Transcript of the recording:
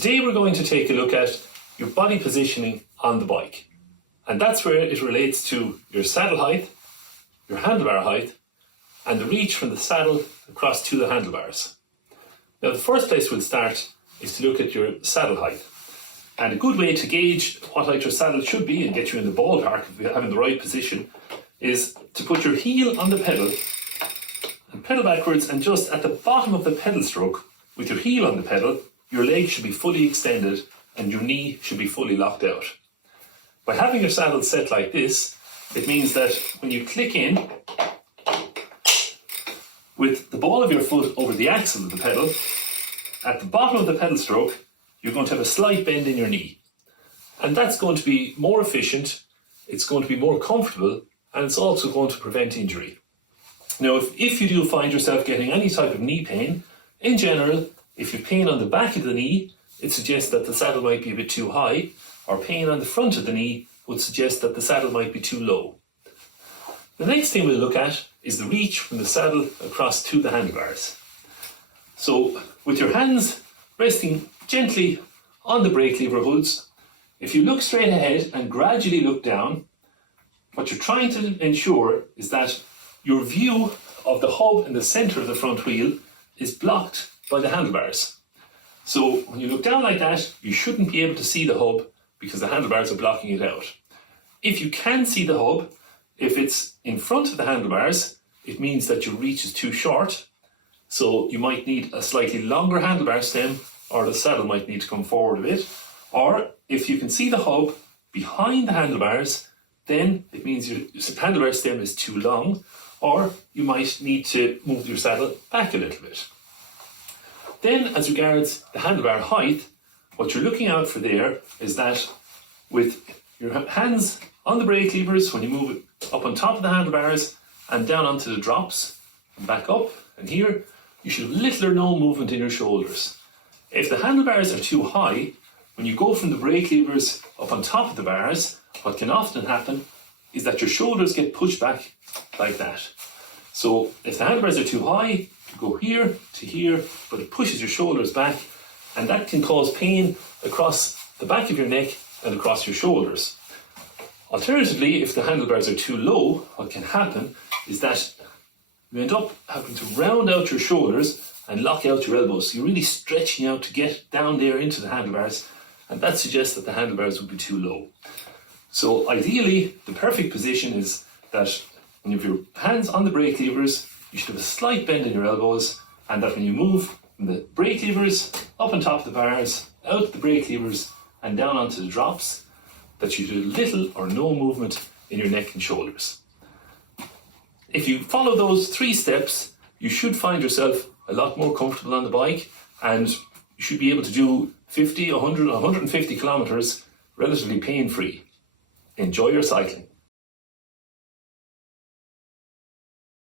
Today we're going to take a look at your body positioning on the bike. And that's where it relates to your saddle height, your handlebar height, and the reach from the saddle across to the handlebars. Now the first place we'll start is to look at your saddle height. And a good way to gauge what height your saddle should be and get you in the ballpark if you're having the right position is to put your heel on the pedal and pedal backwards, and just at the bottom of the pedal stroke with your heel on the pedal, your leg should be fully extended and your knee should be fully locked out. By having your saddle set like this, it means that when you click in with the ball of your foot over the axle of the pedal, at the bottom of the pedal stroke, you're going to have a slight bend in your knee. And that's going to be more efficient, it's going to be more comfortable, and it's also going to prevent injury. Now, if you do find yourself getting any type of knee pain, in general, if you have pain on the back of the knee, it suggests that the saddle might be a bit too high, or pain on the front of the knee would suggest that the saddle might be too low. The next thing we'll look at is the reach from the saddle across to the handlebars. So, with your hands resting gently on the brake lever hoods, if you look straight ahead and gradually look down, what you're trying to ensure is that your view of the hub in the centre of the front wheel is blocked by the handlebars. So when you look down like that, you shouldn't be able to see the hub because the handlebars are blocking it out. If you can see the hub, if it's in front of the handlebars, it means that your reach is too short. So you might need a slightly longer handlebar stem, or the saddle might need to come forward a bit. Or if you can see the hub behind the handlebars, then it means your handlebar stem is too long, or you might need to move your saddle back a little bit. Then, as regards the handlebar height, what you're looking out for there is that with your hands on the brake levers, when you move it up on top of the handlebars and down onto the drops and back up and here, you should have little or no movement in your shoulders. If the handlebars are too high, when you go from the brake levers up on top of the bars, what can often happen is that your shoulders get pushed back like that. So if the handlebars are too high, you go here to here, but it pushes your shoulders back, and that can cause pain across the back of your neck and across your shoulders. Alternatively, if the handlebars are too low, what can happen is that you end up having to round out your shoulders and lock out your elbows. So you're really stretching out to get down there into the handlebars, and that suggests that the handlebars would be too low. So ideally, the perfect position is that when you have your hands on the brake levers, you should have a slight bend in your elbows, and that when you move from the brake levers up on top of the bars, out the brake levers and down onto the drops, that you do little or no movement in your neck and shoulders. If you follow those 3 steps, you should find yourself a lot more comfortable on the bike, and you should be able to do 50, 100, 150 kilometers relatively pain-free. Enjoy your cycling.